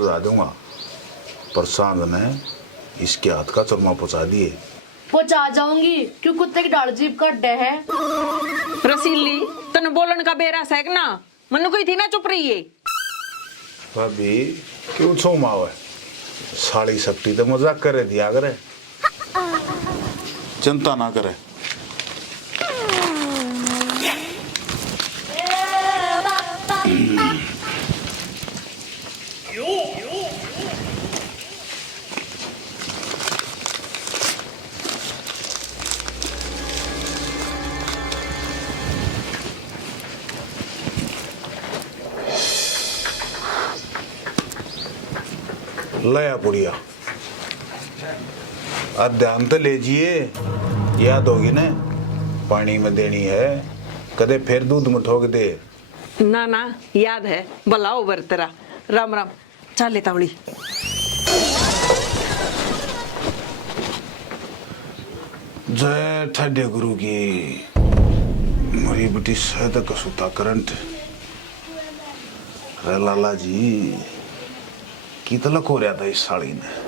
जा दूंगा, पर सांझ ने इसके हाथ का चूरमा पहुंचा दिए। पहुंचा जाऊंगी, क्यों कुत्ते की डाल जीप का अड्डे है। रसीली तन बोलन का बेरा सैक ना, मनु कोई थी ना चुप रही है। भाभी क्यों छो मावे, साड़ी सकती तो मजाक करे दिया करे, चिंता ना करे। लया पुड़िया, अब ध्यान तो लीजिए, याद होगी ना, पानी में देनी है, कदे फिर दूध में ठोक दे। ना ना याद है, भला बर तेरा। राम राम, चल लेता बड़ी। जय ठाड्य गुरु की, मेरी बेटी सहद कसूता करंट। रे लाला जी, कितना को रहा था इस साड़ी ने।